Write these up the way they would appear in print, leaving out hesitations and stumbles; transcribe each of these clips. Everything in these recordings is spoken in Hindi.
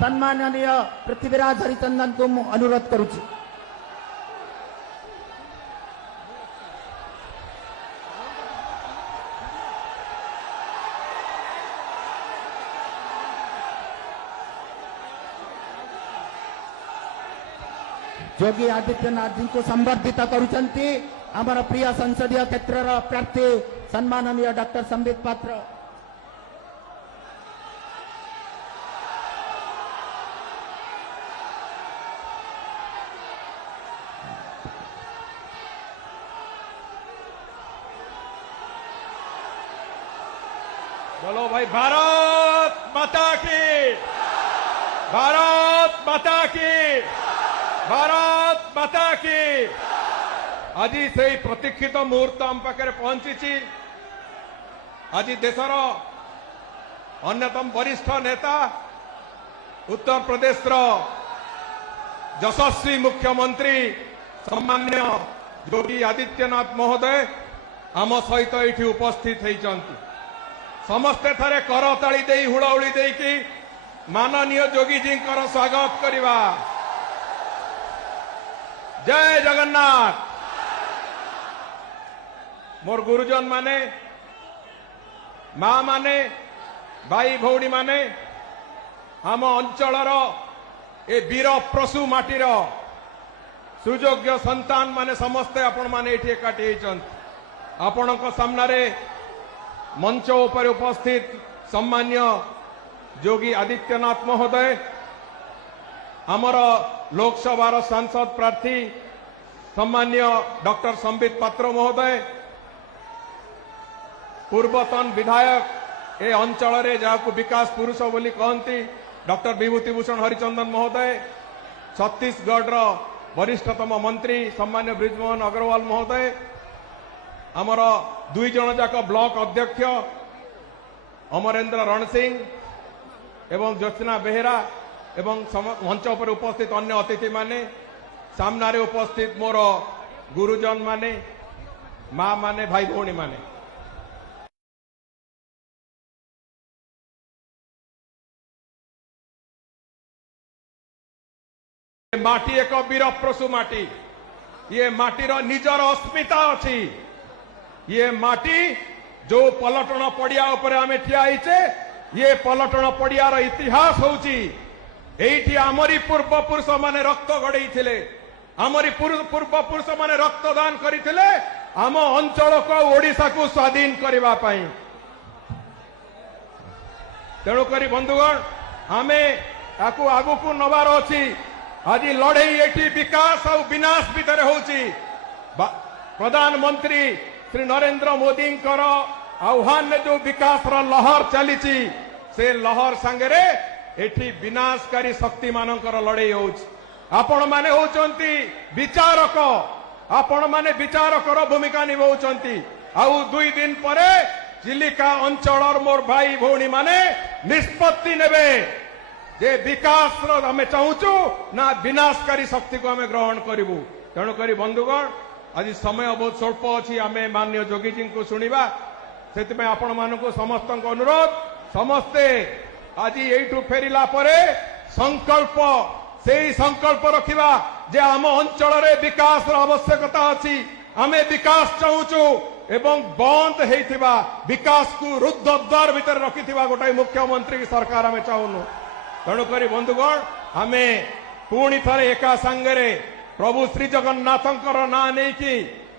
सम्माननीय पृथ्वीराज हरिचंदन को मु अनुरोध करुछि। योगी आदित्यनाथ जी को संबर्धित करुछंती आमर प्रिय संसदीय क्षेत्र प्रार्थी सम्माननीय डॉक्टर संबित पात्र। बोलो भाई भारत माता की, भारत माता की, भारत माता की। आज से प्रतीक्षित मुहूर्त आम पाखे पहुंची। आज देशर अन्यतम वरिष्ठ नेता उत्तर प्रदेश यशस्वी मुख्यमंत्री सम्मान्य योगी आदित्यनाथ महोदय आम सहित ये उपस्थित होती। समस्ते थारे करताली दे हुड़ाहुड़ी देकी माननीय योगी जी स्वागत करवा। जय जगन्नाथ। मोर गुरुजन माने, माँ माने, भाई भौणी माने, आम अंचलर ए वीर प्रसु माटीर सुयोग्य संतान माने समस्ते आपण माने एठी एकाठी होइछन। आपणक सामने मंच उपर उपस्थित सम्मान्य योगी आदित्यनाथ महोदय, आमर लोकसभा सांसद प्रार्थी सम्मान्य डॉक्टर संबित पात्र महोदय, पूर्वतन विधायक ए अंचल रे जाकु विकास पुरुष बोली कहती डॉक्टर विभूतिभूषण हरिचंदन महोदय, छत्तीसगढ़ वरिष्ठतम मंत्री सम्मान्य ब्रिजमोहन अग्रवाल महोदय, आमर दुई जन जाक ब्लॉक अध्यक्ष अमरेंद्र रणसिंह एवं ज्योत्सना बेहेरा एवं मंच पर उपस्थित अन्य अतिथि माने, सामने उपस्थित मोर गुरुजन माने, माँ माने, भाई भौणी माने, माटी एक वीर प्रसु माटी। ये माटीर निजर अस्मिता अच्छी। ये माटी जो पलटन पड़िया उपरे आमे ठिया होइछे, ये पलटन पड़ियार इतिहास होउची। एठी आमरी पूर्व पुरुष माने रक्त गड़ई थिले, आमरी पूर्व पुरुष माने रक्तदान करिथिले आम अंचल को ओडिशा को स्वाधीन करबा पई। तेणुकरी बंधुगण आमे ताकू आगु को नबार अछि। आज लड़ई एठी विकास और विनाश भितर होउची। प्रधानमंत्री श्री नरेंद्र मोदी आह्वान ने जो विकास लहर चली से लहर सांगरे एठी विनाशकारी शक्ति मानकर लड़ई होउची। आपण माने होउचंती विचारक, आपण माने विचारकर भूमिका निभाउचंती। आउ 2 दिन परे चिलिका अंचल मोर भाई भौणी माने निष्पत्ति नेबे जे विकास आमे चाहूचु ना विनाशकारी शक्ति को आमे ग्रहण करिवु। तेणुकरी बंधुगण आज समय बहुत स्वल्प अच्छी, आमे माननीय योगी जी को शुणिबा। सेतिमे आपण मानकु समस्त अनुरोध, समस्ते आज एठू फेरिला परे संकल्प से संकल्प रखिबा जे आम अंचल रे विकास आवश्यकता अछि। आमे विकास चाहूचु एवं बंद हेइथिबा विकास को रुद्ध द्वार भीतर रखिथिबा गोटाई मुख्यमंत्री की सरकार आमे चाहूनु। तेणुकरी बंधुगण आमे पुणी थरे एका संगरे प्रभु श्री जगन्नाथंकर ना नहीं कि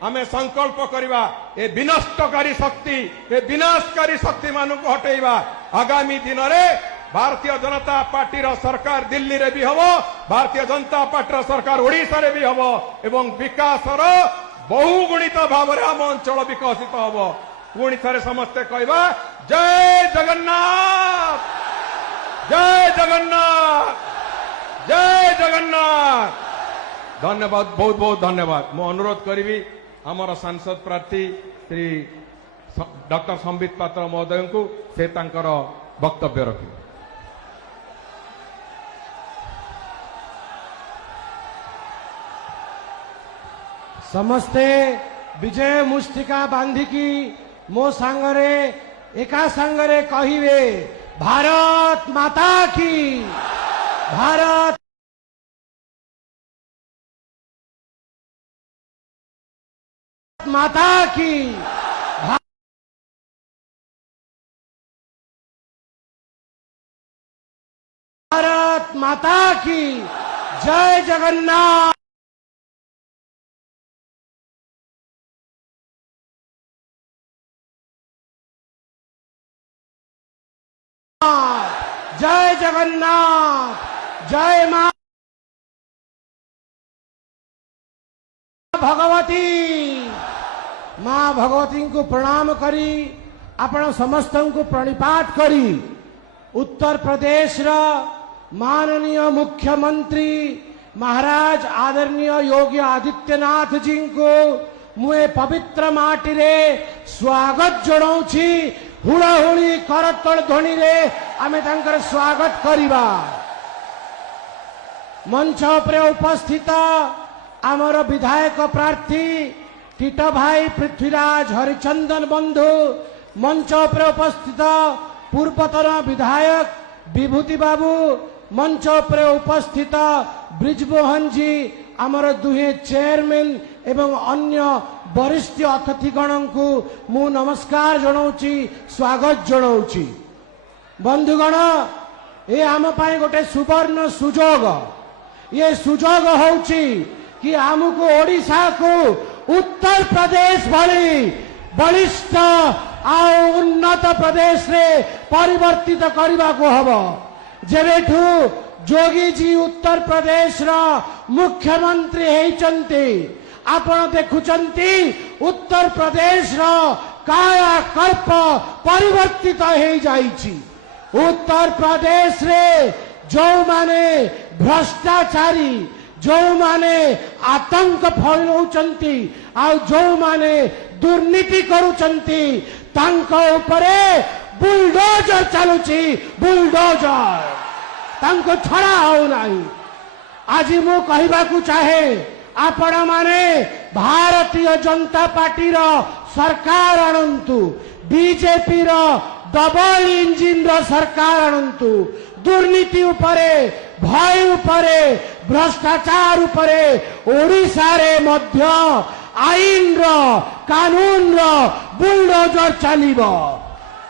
आमे संकल्प करिबा ए विनष्टकारी शक्ति, ए विनाशकारी शक्ति मानक हटेइबा। आगामी दिन रे भारतीय जनता पार्टी रो सरकार दिल्ली रे भी हबो, भारतीय जनता पार्टी रो सरकार ओडिशा रे भी हबो एवं विकास रो बहुगुणित भाव रे आम अंचल विकसित हबो। पुणी थरे समस्ते कहबा जय जगन्नाथ, जय जगन्नाथ, जय जगन्नाथ। धन्यवाद, बहुत बहुत धन्यवाद। मु अनुरोध करी आमर सांसद प्रार्थी श्री डॉक्टर संबित पात्र महोदय को से तांकर वक्तव्य रखी। समस्ते विजय मुष्टिका बांधिकी मो सांगरे एका सांगरे कहिवे भारत माता की, भारत माता की, भारत माता की जय जगन्नाथ। जय जगन्नाथ, जय मां भगवती। मां भगवती को प्रणाम करी आपण समस्त को प्रणिपात करी उत्तर प्रदेश माननीय मुख्यमंत्री महाराज आदरणीय योगी आदित्यनाथ जी को मुए पवित्र माटी रे स्वागत जनाऊँची। हुड़ाहुड़ी करतल ध्वनि रे आमे तांकर स्वागत करिबा। मंच उपरे उपस्थित आमर विधायक प्रार्थी टीट भाई पृथ्वीराज हरिचंदन बंधु, मंच उपरे उपस्थित पूर्वतन विधायक विभूति बाबू, मंच उपरे उपस्थित ब्रिजमोहन जी, आमर दुहे चेयरमैन एवं अन्य वरिष्ठ अतिथिगण को मु नमस्कार जनाऊँची, स्वागत जनाऊँची। बंधुगण ये आम पाई गोटे सुवर्ण सुजोग। ये सुजोग होउची कि आमको ओडिशा को उत्तर प्रदेश भली बलिष्ठ आ उन्नत प्रदेश रे परिवर्तित करने को हब। जेबेठू जोगी जी उत्तर प्रदेश रा मुख्यमंत्री हेचंती आपण देखुचंती उत्तर प्रदेश रा कायाकल्प परिवर्तित हो जाइछि। उत्तर प्रदेश रे जो माने भ्रष्टाचारी, जो माने आतंक फैलाउचंती आ जो माने दुर्नीति करूचंती तांको उपरे बुलडोजर चलुची। बुलडोजर तांको छड़ा हो नहीं। आज मु कहबाकू चाहे आपण माने भारतीय जनता पार्टी रो सरकार आणंतु, बीजेपी रो डबल इंजिन रो सरकार आणंतु। दुर्नीति उपरे, भय उपरे, भ्रष्टाचार उपरे ओडिशा रे मध्य आईन रो कानून रो बुलडोजर चलिबो।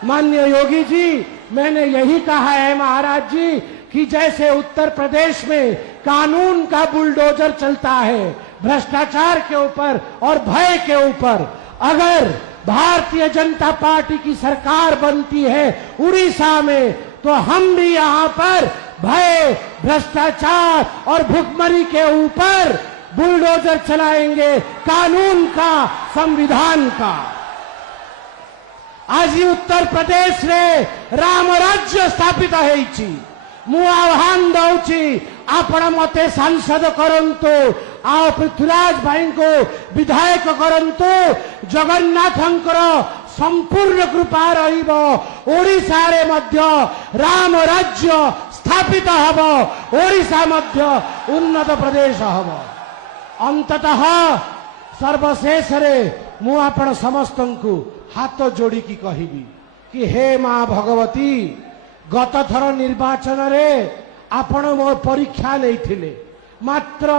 माननीय योगी जी, मैंने यही कहा है महाराज जी कि जैसे उत्तर प्रदेश में कानून का बुलडोजर चलता है भ्रष्टाचार के ऊपर और भय के ऊपर, अगर भारतीय जनता पार्टी की सरकार बनती है उड़ीसा में तो हम भी यहाँ पर भय, भ्रष्टाचार और भुखमरी के ऊपर बुलडोजर चलाएंगे, कानून का, संविधान का। आज उत्तर प्रदेश रे राम राज्य स्थापित है। मु आह्वान दौची आपण मते सांसद करंतु, आ पृथ्वीराज भाई को विधायक करंतु। जगन्नाथंकर संपूर्ण कृपा रहिबो। ओडिशा रे मध्य राम राज्य स्थापित हबो, ओडिशा मध्य उन्नत प्रदेश हबो। अंततः सर्वशेष रे मु आपण समस्तन को हाथ जोड़ी की कहिबी कि हे मां भगवती, गत थर निर्वाचन रे आपण मो परीक्षा नहीं मात्र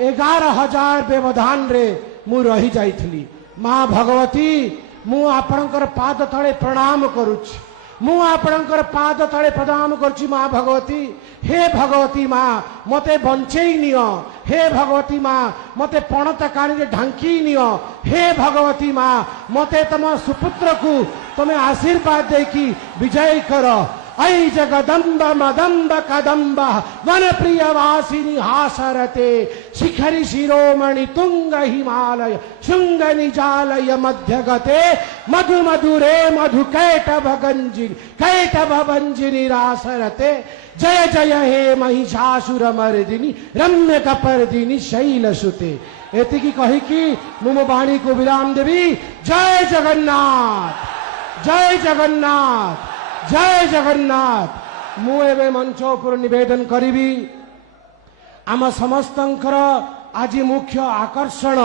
11,000 व्यवधान रे मु रही जाइथली। मां भगवती, मु आपणकर पाद तले प्रणाम करुछि। मु आपणकर पाद तले प्रणाम करुछि। मां भगवती, हे भगवती मां मते बंचेई नियो। हे भगवती मां मते पणत काणी रे ढांकी नियो। हे भगवती मां मते तम सुपुत्र को तमे आशीर्वाद देकी विजय करो। ऐ जगदम्ब मदम्ब कदम्ब वन प्रिय वासिनी हासरते शिखरी शिरोमणि तुंग हिमालय शुंग निजालय मध्य गते मधु मधुरे मधु कैटभ भंजिनी रासरते। जय जय हे महिषासुर मर्दिनी रम्य कपर्दिनी शैलसुते। एतिकी कहिकी मो वाणी को विराम देवी। जय जगन्नाथ, जय जगन्नाथ, जय जगन्नाथ। मु एवं मंच पर निवेदन करी आम समस्तंकर आज मुख्य आकर्षण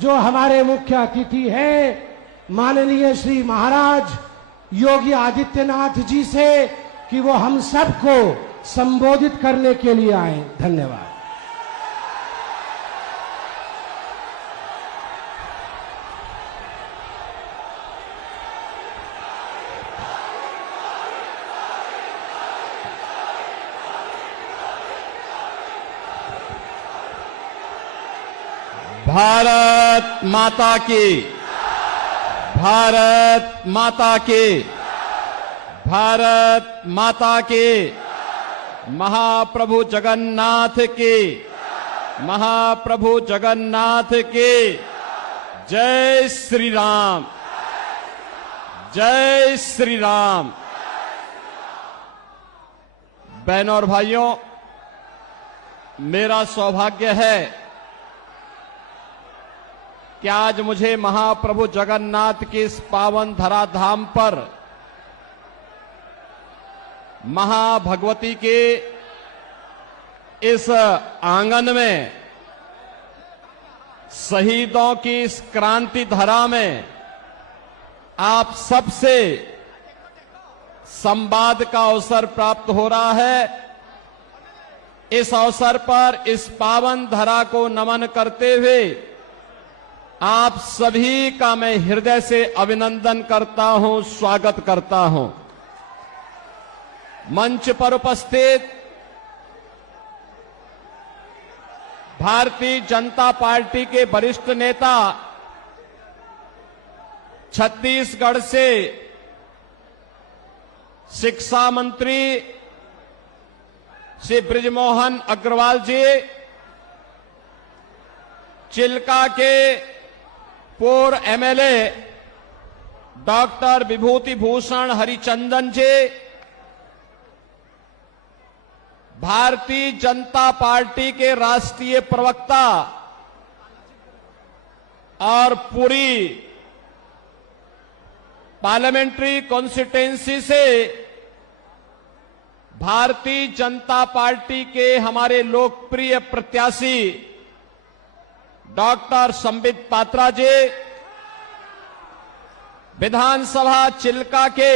जो हमारे मुख्य अतिथि हैं माननीय श्री महाराज योगी आदित्यनाथ जी से कि वो हम सबको संबोधित करने के लिए आए। धन्यवाद। भारत माता की, भारत माता की, भारत माता की, महाप्रभु जगन्नाथ की, महाप्रभु जगन्नाथ की। जय श्री राम, जय श्री राम। बहनों और भाइयों, मेरा सौभाग्य है कि आज मुझे महाप्रभु जगन्नाथ की इस पावन धराधाम पर महाभगवती के इस आंगन में शहीदों की इस क्रांति धरा में आप सबसे संवाद का अवसर प्राप्त हो रहा है। इस अवसर पर इस पावन धरा को नमन करते हुए आप सभी का मैं हृदय से अभिनंदन करता हूं, स्वागत करता हूं। मंच पर उपस्थित भारतीय जनता पार्टी के वरिष्ठ नेता, छत्तीसगढ़ से शिक्षा मंत्री श्री बृजमोहन अग्रवाल जी, चिल्का के पूर्व एमएलए डॉक्टर विभूति भूषण हरिचंदन जी, भारतीय जनता पार्टी के राष्ट्रीय प्रवक्ता और पूरी पार्लियामेंट्री कॉन्स्टिट्यूएंसी से भारतीय जनता पार्टी के हमारे लोकप्रिय प्रत्याशी डॉक्टर संबित पात्रा जी, विधानसभा चिल्का के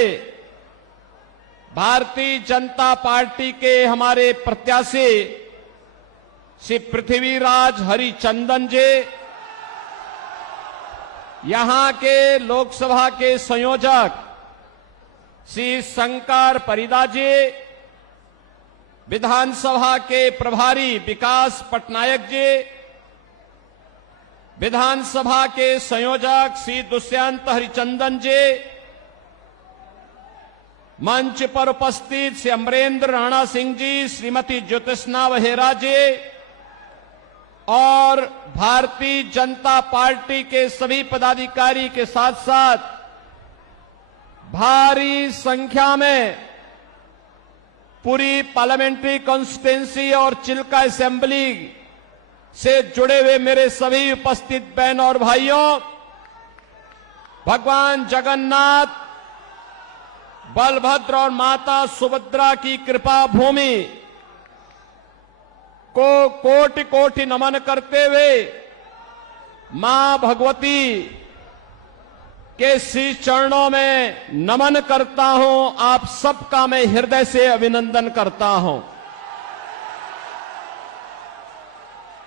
भारतीय जनता पार्टी के हमारे प्रत्याशी श्री पृथ्वीराज हरिचंदन जी, यहां के लोकसभा के संयोजक श्री शंकर परिदा जी, विधानसभा के प्रभारी विकास पटनायक जी, विधानसभा के संयोजक श्री दुष्यंत हरिचंदन जी, मंच पर उपस्थित श्री अमरेंद्र राणा सिंह जी, श्रीमती ज्योतिष्ना वहेरा जी और भारतीय जनता पार्टी के सभी पदाधिकारी के साथ साथ भारी संख्या में पूरी पार्लियामेंट्री कॉन्स्टिट्यूएंसी और चिल्का असेंबली से जुड़े हुए मेरे सभी उपस्थित बहनों और भाइयों, भगवान जगन्नाथ, बलभद्र और माता सुभद्रा की कृपा भूमि को कोटि कोटि नमन करते हुए मां भगवती के श्री चरणों में नमन करता हूं। आप सबका मैं हृदय से अभिनंदन करता हूं।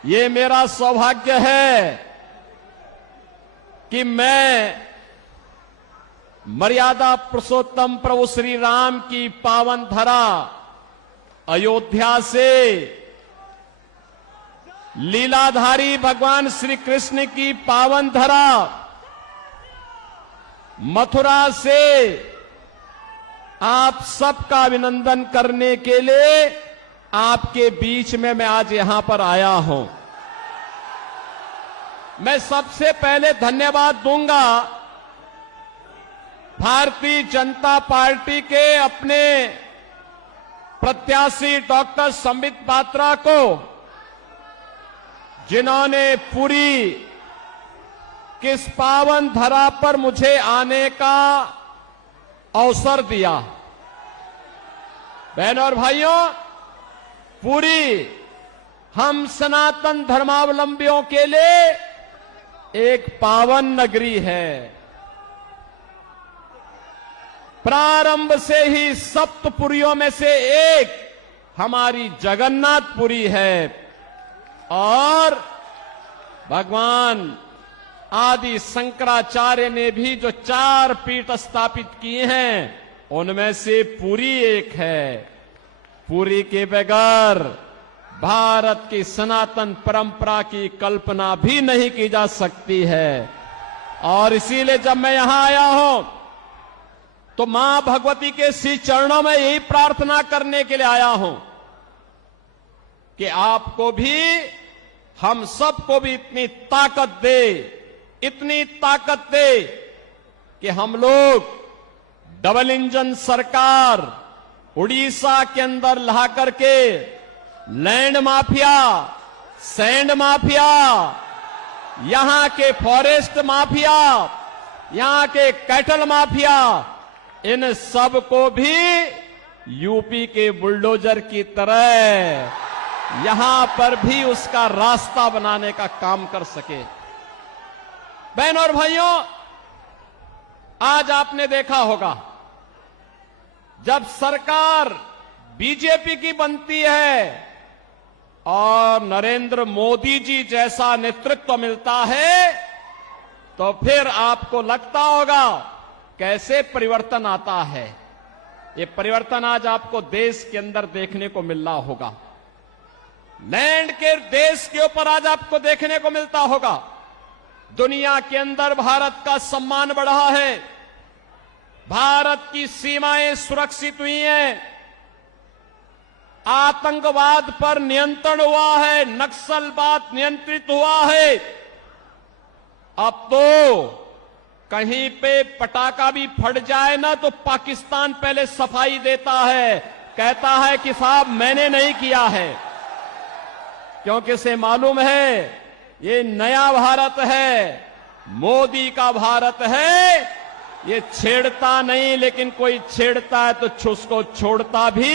ये मेरा सौभाग्य है कि मैं मर्यादा पुरुषोत्तम प्रभु श्री राम की पावन धरा अयोध्या से लीलाधारी भगवान श्री कृष्ण की पावन धरा मथुरा से आप सबका अभिनंदन करने के लिए आपके बीच में मैं आज यहां पर आया हूं। मैं सबसे पहले धन्यवाद दूंगा भारतीय जनता पार्टी के अपने प्रत्याशी डॉक्टर संबित पात्रा को, जिन्होंने पूरी किस पावन धरा पर मुझे आने का अवसर दिया। बहनों और भाइयों, पूरी हम सनातन धर्मावलंबियों के लिए एक पावन नगरी है। प्रारंभ से ही सप्तपुरियों में से एक हमारी जगन्नाथपुरी है और भगवान आदि शंकराचार्य ने भी जो 4 पीठ स्थापित किए हैं उनमें से पुरी एक है। पुरी के बगैर भारत की सनातन परंपरा की कल्पना भी नहीं की जा सकती है। और इसीलिए जब मैं यहां आया हूं तो मां भगवती के श्री चरणों में यही प्रार्थना करने के लिए आया हूं कि आपको भी, हम सबको भी इतनी ताकत दे कि हम लोग डबल इंजन सरकार उड़ीसा के अंदर ला करके लैंड माफिया, सैंड माफिया, यहां के फॉरेस्ट माफिया, यहां के कैटल माफिया, इन सब को भी यूपी के बुलडोजर की तरह यहां पर भी उसका रास्ता बनाने का काम कर सके। बहनों और भाइयों, आज आपने देखा होगा जब सरकार बीजेपी की बनती है और नरेंद्र मोदी जी जैसा नेतृत्व मिलता है तो फिर आपको लगता होगा कैसे परिवर्तन आता है। ये परिवर्तन आज आपको देश के अंदर देखने को मिल रहा होगा। लैंड के देश के ऊपर आज आपको देखने को मिलता होगा। दुनिया के अंदर भारत का सम्मान बढ़ा है, भारत की सीमाएं सुरक्षित हुई हैं, आतंकवाद पर नियंत्रण हुआ है, नक्सलवाद नियंत्रित हुआ है। अब तो कहीं पे पटाखा भी फट जाए ना तो पाकिस्तान पहले सफाई देता है, कहता है कि साहब मैंने नहीं किया है, क्योंकि इसे मालूम है ये नया भारत है, मोदी का भारत है। ये छेड़ता नहीं, लेकिन कोई छेड़ता है तो उसको छोड़ता भी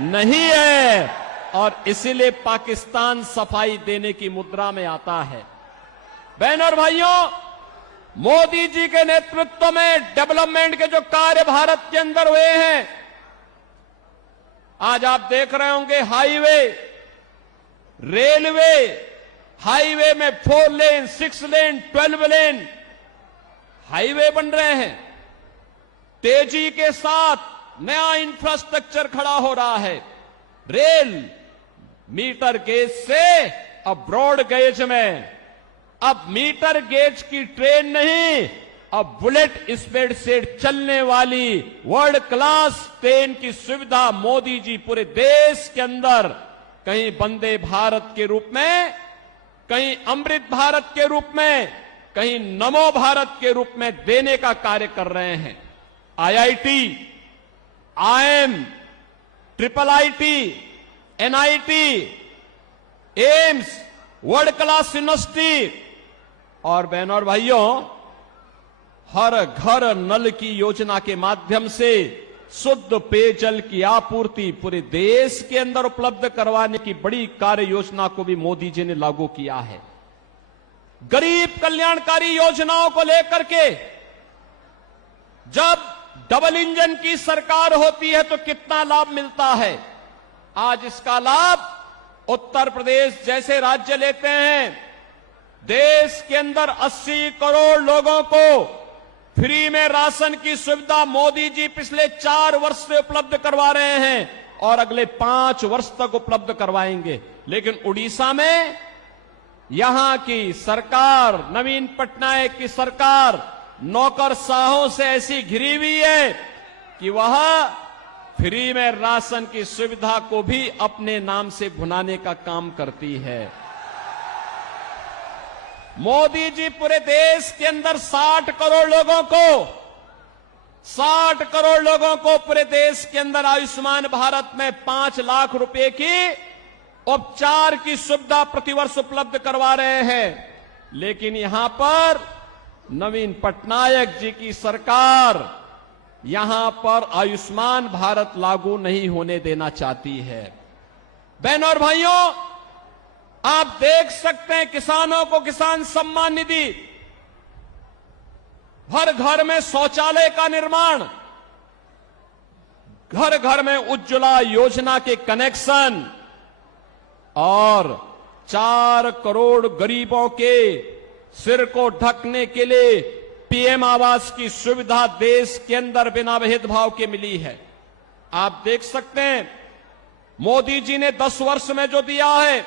नहीं है, और इसीलिए पाकिस्तान सफाई देने की मुद्रा में आता है। बहनों और भाइयों, मोदी जी के नेतृत्व में डेवलपमेंट के जो कार्य भारत के अंदर हुए हैं, आज आप देख रहे होंगे हाईवे, रेलवे, हाईवे में 4 लेन, 6 लेन, 12 लेन हाईवे बन रहे हैं। तेजी के साथ नया इंफ्रास्ट्रक्चर खड़ा हो रहा है। रेल मीटर गेज से अब ब्रॉड गेज में, अब मीटर गेज की ट्रेन नहीं, अब बुलेट स्पीड से चलने वाली वर्ल्ड क्लास ट्रेन की सुविधा मोदी जी पूरे देश के अंदर, कहीं वंदे भारत के रूप में, कहीं अमृत भारत के रूप में, कहीं नमो भारत के रूप में देने का कार्य कर रहे हैं। IIT, IIM, triple IT, NIT, AIIMS, world class university, और बहनों और भाइयों, हर घर नल की योजना के माध्यम से शुद्ध पेयजल की आपूर्ति पूरे देश के अंदर उपलब्ध करवाने की बड़ी कार्य योजना को भी मोदी जी ने लागू किया है। गरीब कल्याणकारी योजनाओं को लेकर के जब डबल इंजन की सरकार होती है तो कितना लाभ मिलता है। आज इसका लाभ उत्तर प्रदेश जैसे राज्य लेते हैं। देश के अंदर 80 करोड़ लोगों को फ्री में राशन की सुविधा मोदी जी पिछले 4 वर्ष से उपलब्ध करवा रहे हैं और अगले 5 वर्ष तक उपलब्ध करवाएंगे। लेकिन उड़ीसा में यहां की सरकार, नवीन पटनायक की सरकार, नौकरशाहों से ऐसी घिरी हुई है कि वह फ्री में राशन की सुविधा को भी अपने नाम से भुनाने का काम करती है। मोदी जी पूरे देश के अंदर 60 करोड़ लोगों को पूरे देश के अंदर आयुष्मान भारत में 5 लाख रुपए की उपचार की सुविधा प्रतिवर्ष उपलब्ध करवा रहे हैं। लेकिन यहां पर नवीन पटनायक जी की सरकार यहां पर आयुष्मान भारत लागू नहीं होने देना चाहती है। बहनों और भाइयों, आप देख सकते हैं किसानों को किसान सम्मान निधि, हर घर में शौचालय का निर्माण, घर घर में उज्ज्वला योजना के कनेक्शन और 4 करोड़ गरीबों के सिर को ढकने के लिए पीएम आवास की सुविधा देश के अंदर बिना भेदभाव के मिली है। आप देख सकते हैं मोदी जी ने 10 वर्ष में जो दिया है,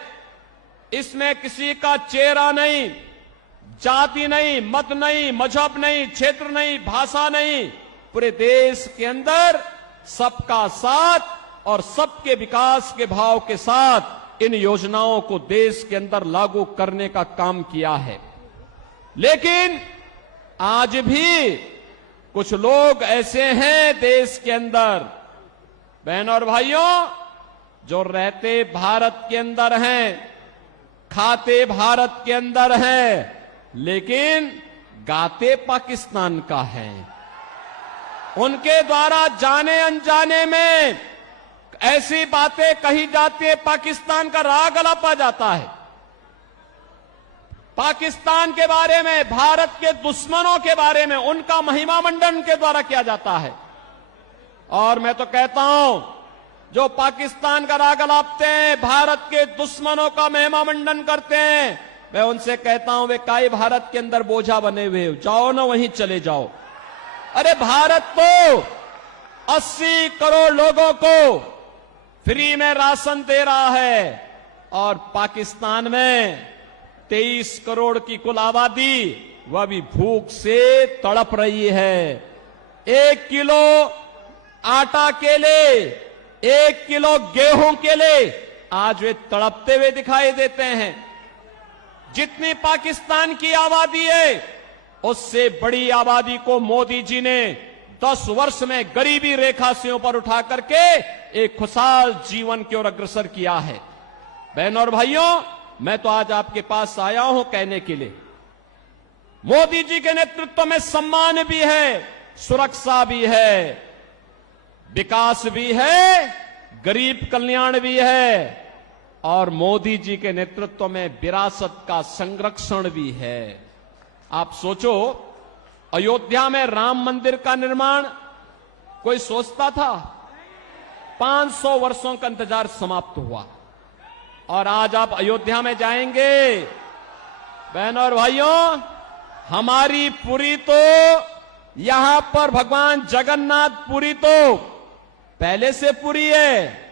इसमें किसी का चेहरा नहीं, जाति नहीं, मत नहीं, मजहब नहीं, क्षेत्र नहीं, भाषा नहीं, पूरे देश के अंदर सबका साथ और सबके विकास के भाव के साथ इन योजनाओं को देश के अंदर लागू करने का काम किया है। लेकिन आज भी कुछ लोग ऐसे हैं देश के अंदर, बहनों और भाइयों, जो रहते भारत के अंदर हैं, खाते भारत के अंदर हैं, लेकिन गाते पाकिस्तान का है। उनके द्वारा जाने अनजाने में ऐसी बातें कही जाती है, पाकिस्तान का राग अलापा जाता है। पाकिस्तान के बारे में, भारत के दुश्मनों के बारे में उनका महिमा मंडन के द्वारा किया जाता है। और मैं तो कहता हूं, जो पाकिस्तान का राग अलापते हैं, भारत के दुश्मनों का महिमा मंडन करते हैं, मैं उनसे कहता हूं वे काई भारत के अंदर बोझा बने हुए हो, जाओ ना वहीं चले जाओ। अरे भारत तो 80 करोड़ लोगों को फ्री में राशन दे रहा है और पाकिस्तान में 23 करोड़ की कुल आबादी वह भी भूख से तड़प रही है। 1 किलो आटा के लिए, 1 किलो गेहूं के लिए आज वे तड़पते हुए दिखाई देते हैं। जितनी पाकिस्तान की आबादी है, उससे बड़ी आबादी को मोदी जी ने 10 वर्ष में गरीबी रेखा से ऊपर उठा करके एक खुशहाल जीवन की ओर अग्रसर किया है। बहनों और भाइयों, मैं तो आज आपके पास आया हूं कहने के लिए, मोदी जी के नेतृत्व में सम्मान भी है, सुरक्षा भी है, विकास भी है, गरीब कल्याण भी है, और मोदी जी के नेतृत्व में विरासत का संरक्षण भी है। आप सोचो, अयोध्या में राम मंदिर का निर्माण कोई सोचता था? 500 वर्षों का इंतजार समाप्त हुआ और आज आप अयोध्या में जाएंगे, बहनों और भाइयों, हमारी पुरी तो यहां पर भगवान जगन्नाथ पुरी तो पहले से पुरी है।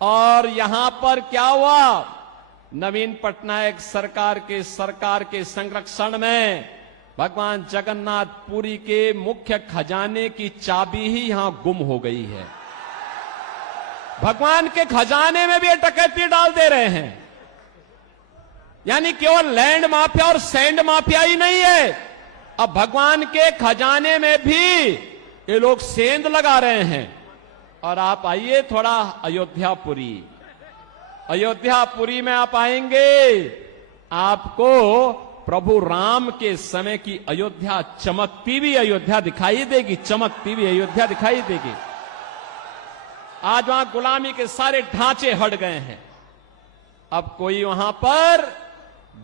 और यहां पर क्या हुआ, नवीन पटनायक सरकार के संरक्षण में भगवान जगन्नाथ पुरी के मुख्य खजाने की चाबी ही यहां गुम हो गई है। भगवान के खजाने में भी डकैती डाल दे रहे हैं। यानी केवल लैंड माफिया और सैंड माफिया ही नहीं है, अब भगवान के खजाने में भी ये लोग सेंध लगा रहे हैं। और आप आइए थोड़ा अयोध्यापुरी में आप आएंगे, आपको प्रभु राम के समय की अयोध्या, चमकती हुई अयोध्या दिखाई देगी, चमकती हुई अयोध्या दिखाई देगी। आज वहां गुलामी के सारे ढांचे हट गए हैं, अब कोई वहां पर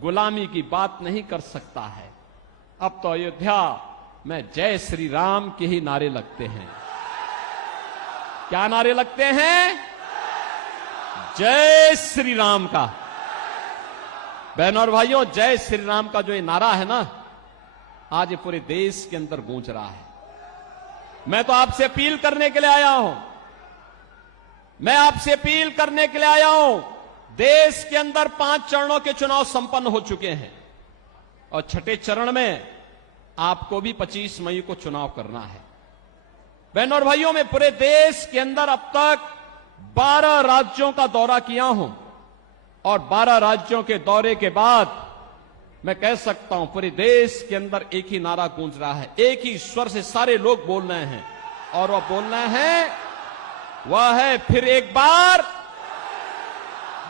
गुलामी की बात नहीं कर सकता है। अब तो अयोध्या में जय श्री राम के ही नारे लगते हैं। क्या नारे लगते हैं? जय श्री राम का। बहनों और भाइयों, जय श्री राम का जो ये नारा है ना, आज ये पूरे देश के अंदर गूंज रहा है। मैं तो आपसे अपील करने के लिए आया हूं, मैं आपसे अपील करने के लिए आया हूं। देश के अंदर 5 चरणों के चुनाव संपन्न हो चुके हैं और छठे चरण में आपको भी 25 मई को चुनाव करना है। बहनों और भाइयों, मैं पूरे देश के अंदर अब तक 12 राज्यों का दौरा किया हूं और 12 राज्यों के दौरे के बाद मैं कह सकता हूं पूरे देश के अंदर एक ही नारा गूंज रहा है, एक ही स्वर से सारे लोग बोल रहे हैं और वह बोलना है, वह है फिर एक बार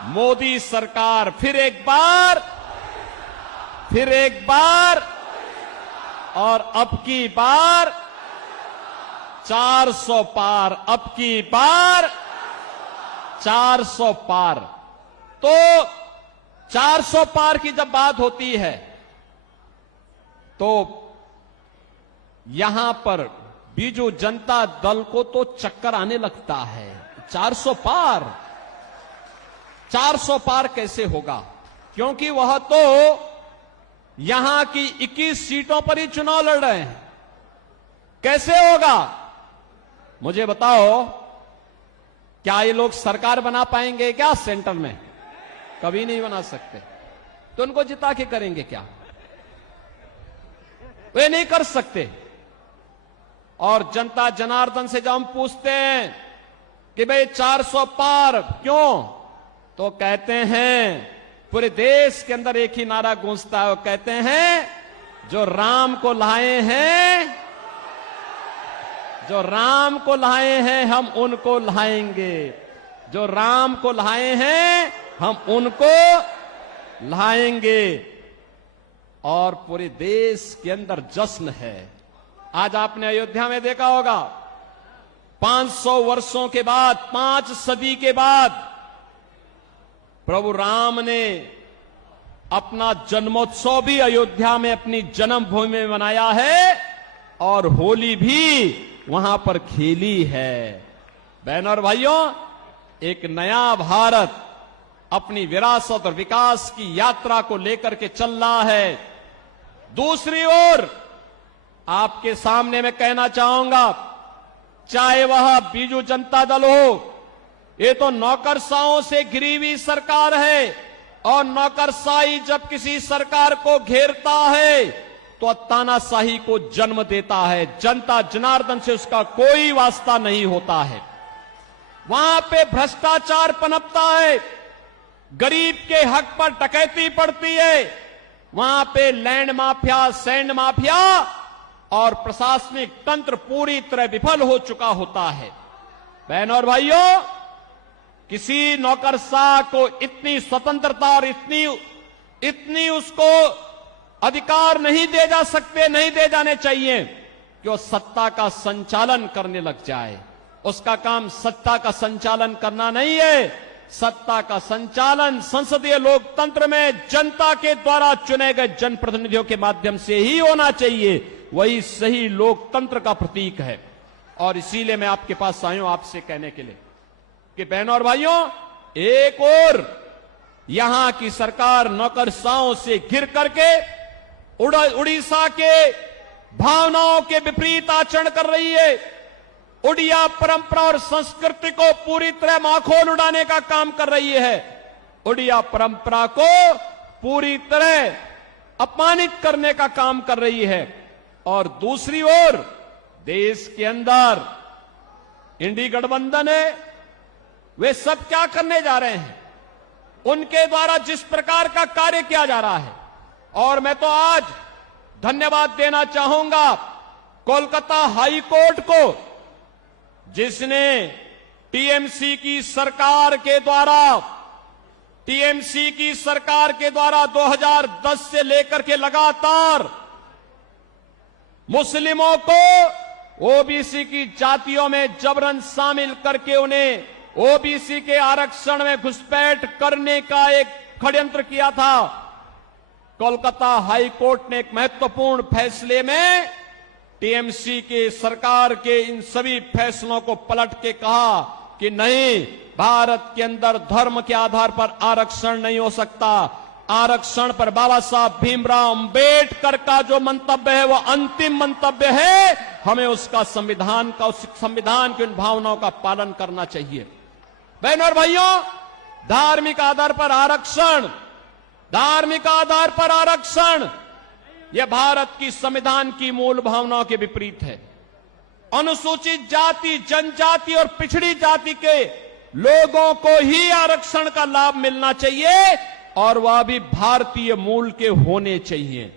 मोदी सरकार, फिर एक बार और अब की बार 400 पार, अब की बार 400 पार। तो 400 पार की जब बात होती है तो यहां पर बीजू जनता दल को तो चक्कर आने लगता है। 400 पार कैसे होगा? क्योंकि वह तो यहां की 21 सीटों पर ही चुनाव लड़ रहे हैं। कैसे होगा मुझे बताओ? क्या ये लोग सरकार बना पाएंगे क्या सेंटर में? कभी नहीं बना सकते। तो उनको जिता के करेंगे क्या? वे नहीं कर सकते। और जनता जनार्दन से जब हम पूछते हैं कि भाई 400 पार क्यों, तो कहते हैं, पूरे देश के अंदर एक ही नारा गूंजता है, वो कहते हैं जो राम को लाए हैं हम उनको लाएंगे, जो राम को लाए हैं हम उनको लाएंगे। और पूरे देश के अंदर जश्न है। आज आपने अयोध्या में देखा होगा, 500 वर्षों के बाद, 5 सदी के बाद प्रभु राम ने अपना जन्मोत्सव भी अयोध्या में अपनी जन्मभूमि में मनाया है और होली भी वहां पर खेली है। बहनों और भाइयों, एक नया भारत अपनी विरासत और विकास की यात्रा को लेकर के चल रहा है। दूसरी ओर आपके सामने मैं कहना चाहूंगा, चाहे वह बीजू जनता दल हो, ये तो नौकरशाहों से घिरी हुई सरकार है। और नौकरशाही जब किसी सरकार को घेरता है तो तानाशाही को जन्म देता है। जनता जनार्दन से उसका कोई वास्ता नहीं होता है। वहां पे भ्रष्टाचार पनपता है, गरीब के हक पर डकैती पड़ती है, वहां पे लैंड माफिया, सैंड माफिया और प्रशासनिक तंत्र पूरी तरह विफल हो चुका होता है। बहनों और भाइयों, किसी नौकरशाह को इतनी स्वतंत्रता और इतनी उसको अधिकार नहीं दे जाने चाहिए कि वो सत्ता का संचालन करने लग जाए। उसका काम सत्ता का संचालन करना नहीं है। सत्ता का संचालन संसदीय लोकतंत्र में जनता के द्वारा चुने गए जनप्रतिनिधियों के माध्यम से ही होना चाहिए। वही सही लोकतंत्र का प्रतीक है। और इसीलिए मैं आपके पास आया हूं आपसे कहने के लिए कि बहनों और भाइयों, एक और यहां की सरकार नौकरशाहों से घिर करके उड़ीसा के भावनाओं के विपरीत आचरण कर रही है। उड़िया परंपरा और संस्कृति को पूरी तरह माखोल उड़ाने का काम कर रही है। उड़िया परंपरा को पूरी तरह अपमानित करने का काम कर रही है। और दूसरी ओर देश के अंदर इंडी गठबंधन है, वे सब क्या करने जा रहे हैं? उनके द्वारा जिस प्रकार का कार्य किया जा रहा है, और मैं तो आज धन्यवाद देना चाहूंगा कोलकाता हाई कोर्ट को, जिसने टीएमसी की सरकार के द्वारा 2010 से लेकर के लगातार मुस्लिमों को ओबीसी की जातियों में जबरन शामिल करके उन्हें ओबीसी के आरक्षण में घुसपैठ करने का एक षड्यंत्र किया था। कोलकाता हाई कोर्ट ने एक महत्वपूर्ण फैसले में टीएमसी के सरकार के इन सभी फैसलों को पलट के कहा कि नहीं, भारत के अंदर धर्म के आधार पर आरक्षण नहीं हो सकता। आरक्षण पर बाबा साहब भीमराव अंबेडकर का जो मंतव्य है वो अंतिम मंतव्य है। हमें उसका संविधान की उन भावनाओं का पालन करना चाहिए। बहनों और भाइयों, धार्मिक आधार पर आरक्षण यह भारत की संविधान की मूल भावनाओं के विपरीत है। अनुसूचित जाति, जनजाति और पिछड़ी जाति के लोगों को ही आरक्षण का लाभ मिलना चाहिए और वह भी भारतीय मूल के होने चाहिए।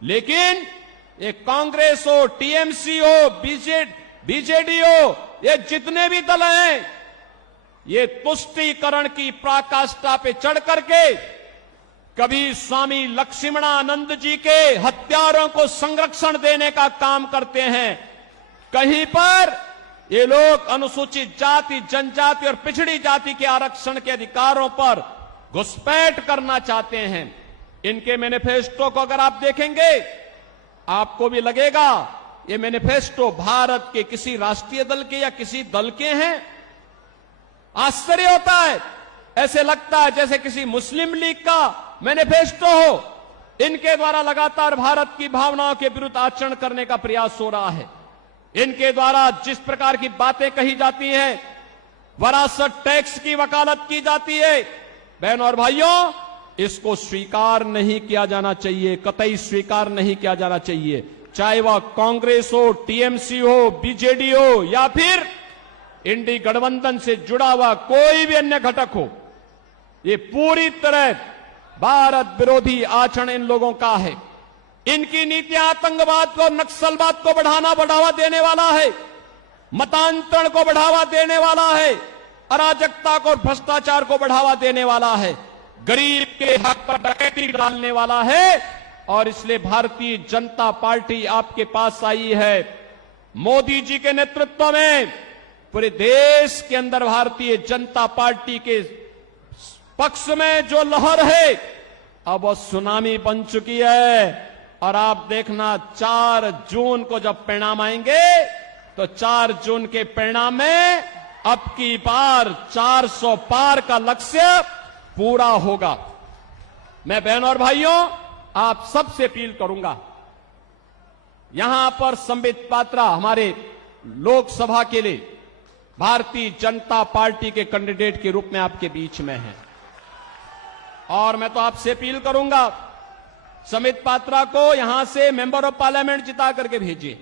लेकिन ये कांग्रेस हो, टीएमसी हो, बीजेडी हो, ये जितने भी दल हैं, ये तुष्टीकरण की पराकाष्ठा पे चढ़ करके कभी स्वामी लक्ष्मणानंद जी के हत्यारों को संरक्षण देने का काम करते हैं, कहीं पर ये लोग अनुसूचित जाति, जनजाति और पिछड़ी जाति के आरक्षण के अधिकारों पर घुसपैठ करना चाहते हैं। इनके मैनिफेस्टो को अगर आप देखेंगे आपको भी लगेगा ये मैनिफेस्टो भारत के किसी राष्ट्रीय दल के या किसी दल के हैं? आश्चर्य होता है। ऐसे लगता है जैसे किसी मुस्लिम लीग का मैनिफेस्टो हो। इनके द्वारा लगातार भारत की भावनाओं के विरुद्ध आचरण करने का प्रयास हो रहा है। इनके द्वारा जिस प्रकार की बातें कही जाती हैं, वरासत टैक्स की वकालत की जाती है, बहनों और भाइयों, इसको स्वीकार नहीं किया जाना चाहिए, कतई स्वीकार नहीं किया जाना चाहिए। चाहे वह कांग्रेस हो, टीएमसी हो, बीजेडी हो या फिर इंडी गठबंधन से जुड़ा हुआ कोई भी अन्य घटक हो, ये पूरी तरह भारत विरोधी आचरण इन लोगों का है। इनकी नीतियां आतंकवाद को, नक्सलवाद को बढ़ावा देने वाला है, मतांतरण को बढ़ावा देने वाला है, अराजकता को और भ्रष्टाचार को बढ़ावा देने वाला है, गरीब के हक पर डकैती डालने वाला है। और इसलिए भारतीय जनता पार्टी आपके पास आई है। मोदी जी के नेतृत्व में पूरे देश के अंदर भारतीय जनता पार्टी के पक्ष में जो लहर है, अब वो सुनामी बन चुकी है। और आप देखना 4 जून को जब परिणाम आएंगे, तो 4 जून के परिणाम में अब की बार 400 पार का लक्ष्य पूरा होगा। मैं बहनों और भाइयों, आप सबसे अपील करूंगा, यहां पर संबित पात्रा हमारे लोकसभा के लिए भारतीय जनता पार्टी के कैंडिडेट के रूप में आपके बीच में हैं। और मैं तो आपसे अपील करूंगा, संबित पात्रा को यहां से मेंबर ऑफ पार्लियामेंट जिता करके भेजिए।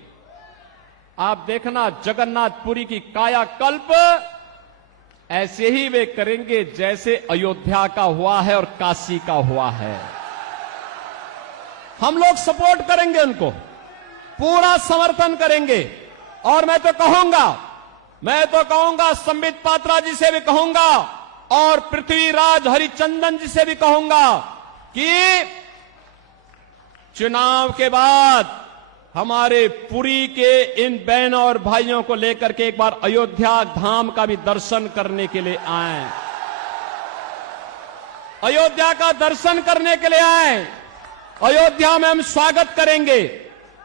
आप देखना जगन्नाथपुरी की कायाकल्प ऐसे ही वे करेंगे जैसे अयोध्या का हुआ है और काशी का हुआ है। हम लोग सपोर्ट करेंगे, उनको पूरा समर्थन करेंगे। और मैं तो कहूंगा संबित पात्रा जी से भी कहूंगा और पृथ्वीराज हरिचंदन जी से भी कहूंगा कि चुनाव के बाद हमारे पुरी के इन बहनों और भाइयों को लेकर के एक बार अयोध्या धाम का भी दर्शन करने के लिए आए, अयोध्या का दर्शन करने के लिए आए। अयोध्या में हम स्वागत करेंगे,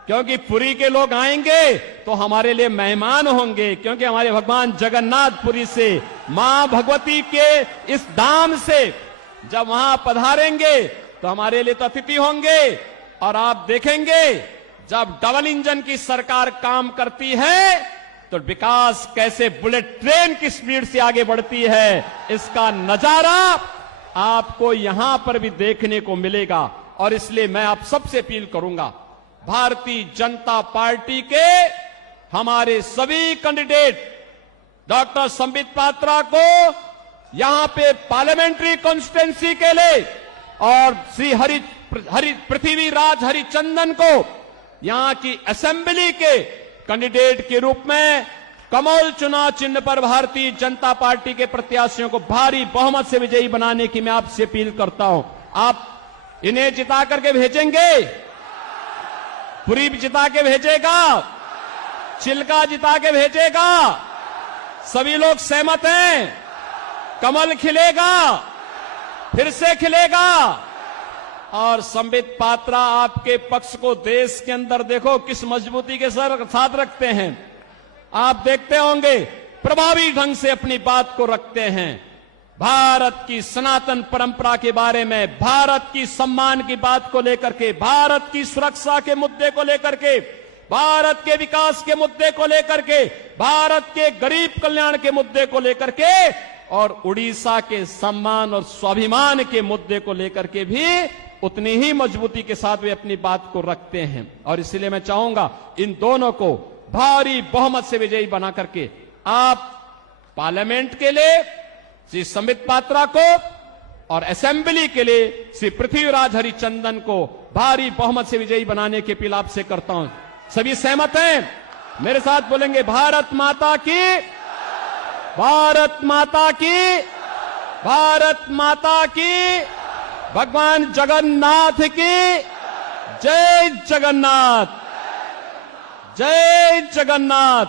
क्योंकि पुरी के लोग आएंगे तो हमारे लिए मेहमान होंगे, क्योंकि हमारे भगवान जगन्नाथपुरी से, मां भगवती के इस धाम से जब वहां पधारेंगे तो हमारे लिए तो अतिथि होंगे। और आप देखेंगे जब डबल इंजन की सरकार काम करती है तो विकास कैसे बुलेट ट्रेन की स्पीड से आगे बढ़ती है, इसका नजारा आपको यहां पर भी देखने को मिलेगा। और इसलिए मैं आप सबसे अपील करूंगा, भारतीय जनता पार्टी के हमारे सभी कैंडिडेट डॉक्टर संबित पात्रा को यहां पे पार्लियामेंट्री कॉन्स्टिट्यूंसी के लिए और श्री पृथ्वीराज हरिचंदन को यहां की असेंबली के कैंडिडेट के रूप में कमल चुनाव चिन्ह पर भारतीय जनता पार्टी के प्रत्याशियों को भारी बहुमत से विजयी बनाने की मैं आपसे अपील करता हूं। आप इन्हें जिता करके भेजेंगे? पुरी जिता के भेजेगा, चिल्का जिता के भेजेगा, सभी लोग सहमत हैं? कमल खिलेगा, फिर से खिलेगा। और संबित पात्रा आपके पक्ष को देश के अंदर देखो किस मजबूती के साथ रखते हैं। आप देखते होंगे प्रभावी ढंग से अपनी बात को रखते हैं। भारत की सनातन परंपरा के बारे में, भारत की सम्मान की बात को लेकर के, भारत की सुरक्षा के मुद्दे को लेकर के, भारत के विकास के मुद्दे को लेकर के, भारत के गरीब कल्याण के मुद्दे को लेकर के और उड़ीसा के सम्मान और स्वाभिमान के मुद्दे को लेकर के भी उतनी ही मजबूती के साथ वे अपनी बात को रखते हैं। और इसलिए मैं चाहूंगा इन दोनों को भारी बहुमत से विजयी बना करके आप पार्लियामेंट के लिए श्री संबित पात्रा को और असेंबली के लिए श्री पृथ्वीराज हरिचंदन को भारी बहुमत से विजयी बनाने की अपील आपसे करता हूं। सभी सहमत हैं? मेरे साथ बोलेंगे भारत माता की, भारत माता की, भारत माता की, भगवान जगन्नाथ की जय जगन्नाथ, जय जगन्नाथ,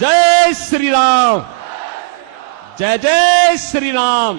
जय श्री राम, जय जय श्री राम।